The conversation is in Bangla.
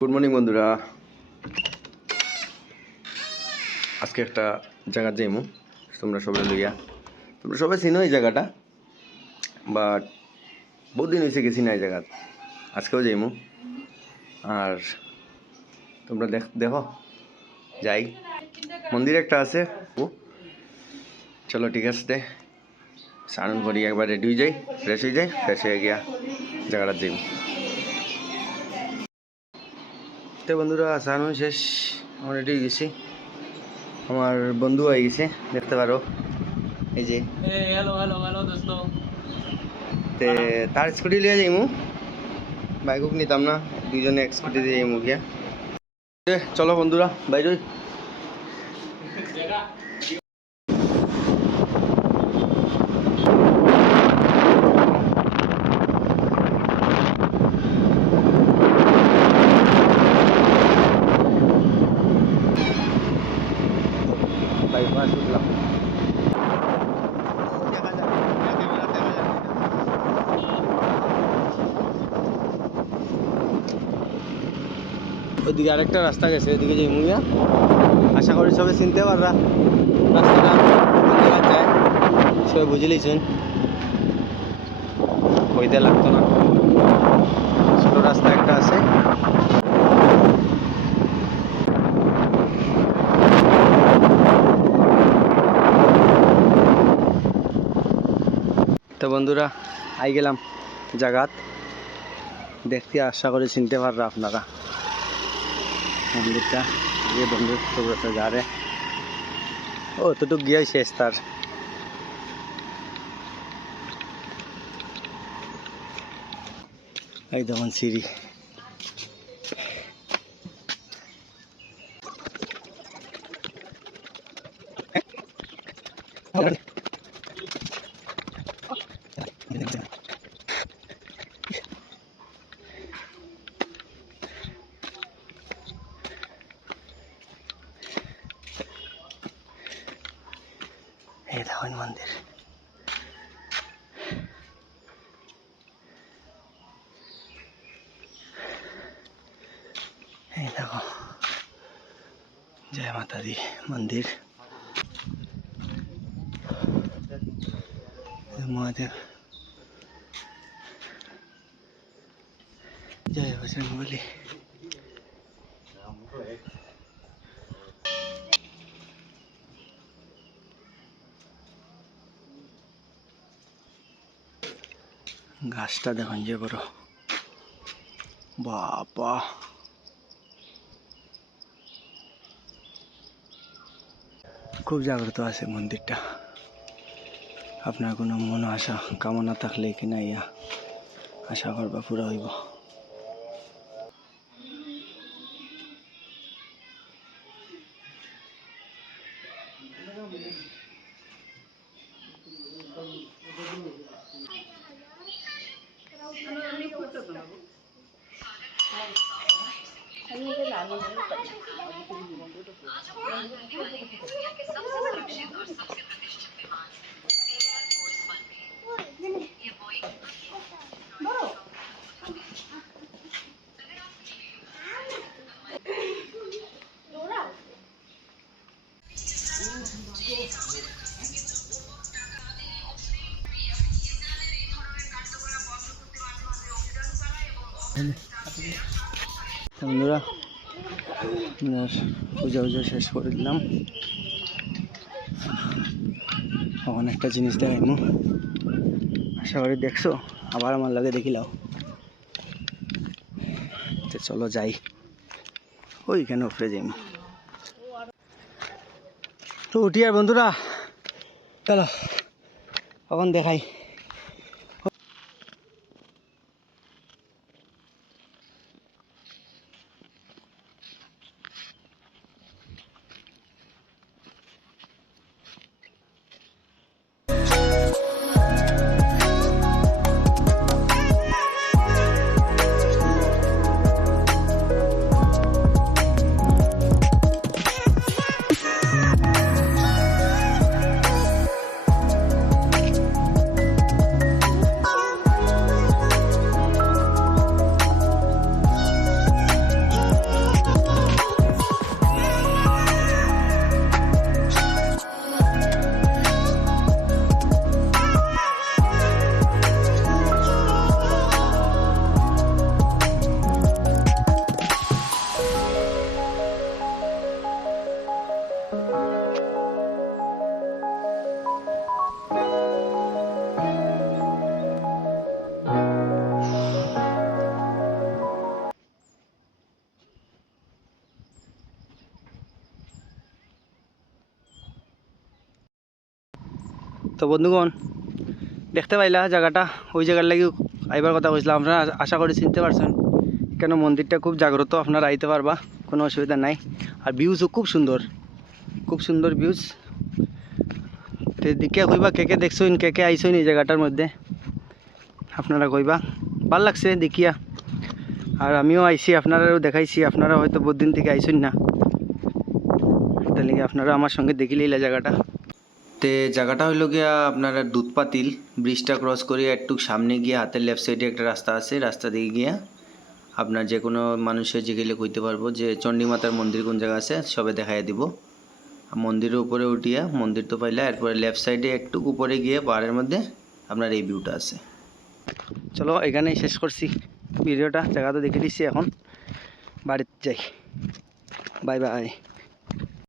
গুড মর্নিং বন্ধুরা, আজকে একটা জায়গা যাইমু। তোমরা সবাই লইয়া, তোমরা সবাই চিনো এই জায়গাটা, বাট বহুত দিন হয়েছে গেছি না এই জায়গা। আজকেও যাইমু। আর তোমরা দেখো যাই, মন্দির একটা আছে। চলো ঠিক আছে, স্নান করি, একবার রেডি হয়ে যাই, ফ্রেশ হয়ে যাই, ফ্রেশ হয়ে গিয়া জায়গাটা যাইমু। তো বন্ধুরা স্নান শেষ, আমার রেডি হয়ে গেছি। আমার বন্ধু হয়ে গেছে, দেখতে পারো এই যে। হ্যালো হ্যালো হ্যালো দোস্ত। তে তার স্কুটি লিয়ে যাইমু, বাইক নিতাম না, দুইজনে এক স্কুটি দিয়ে যাইমু গিয়া। চলো বন্ধুরা বাইরে। বাইপাস উঠলাম। ওইদিকে আরেকটা রাস্তা গেছে, ওইদিকে যে মুইয়া, আশা করি সবাই চিনতে পাররা রাস্তাটা যায়, সবাই বুঝে লিছেন, হইতে লাগতো না। ছোট রাস্তা একটা আছে। তো বন্ধুরা আই গেলাম জায়গাত, দেখতে আশা করি চিনতে পাররা আপনারা মন্দিরটা। যে বন্ধুর তোমরা যা রে, ও অতটুক গিয়াই শেষ তার। এই দেখুন সিঁড়ি। এই দেখুন মন্দির। এই দেখো জয় মাতা দি মন্দির, মহাদেব জয় বজরং বলি। গাছটা দেখুন যে বড়, বাবা খুব জাগ্রত আছে মন্দিরটা। আপনার কোনো মন আশা কামনা থাকলে কিনা ইয়া আশা করবা পুরা হইব। বন্ধুরা পূজা শেষ করে দিলাম। এখন একটা জিনিস দেখাইমু, আশা করি দেখছো, আবার আমার লাগে দেখিলাও। চলো যাই, ওইখানে উপরে যাইমু। তো উঠি আর বন্ধুরা, চলো এখন দেখাই। তো বন্ধুগণ দেখতে পাইলা জায়গাটা, ওই জায়গার লাগি আইবার কথা কইছিলাম। আপনারা আশা করি চিনতে পারছেন। কেন মন্দিরটা খুব জাগ্রত, আপনারা আইতে পারবা, কোনো অসুবিধা নাই। আর ভিউজও খুব সুন্দর ভিউজ। তো দিকে কইবা কে কে দেখছইন, কে কে আইসইন এই জায়গাটার মধ্যে, আপনারা কইবা। ভাল লাগছে দেখিয়া, আর আমিও আইছি, আপনারাও দেখাইছি। আপনারা হয়তো বহুত দিন থেকে আইসইন না, তার লিগে আপনারা আমার সঙ্গে দেখিলেই এই জায়গাটা। তে জায়গাটা হইলো গিয়া আপনারা দুধপাতিল ব্রিজটা ক্রস করিয়া একটু সামনে গিয়ে হাতের লেফট সাইডে একটা রাস্তা আছে, রাস্তা দিয়ে গিয়া আপনার যে কোনো মানুষের জিগেলে কইতে পারবো যে চণ্ডীমাতার মন্দির কোন জায়গা আছে, সবে দেখাইয়া দিব। মন্দিরের উপরে উঠিয়া মন্দির তো পাইলা, এরপরে লেফট সাইডে একটু উপরে গিয়ে পাহাড়ের মধ্যে আপনার এই ভিউটা আছে। চলো এখানেই শেষ করছি ভিডিওটা, জায়গা তো দেখে দিচ্ছি, এখন বাড়িতে যাই। Bye bye.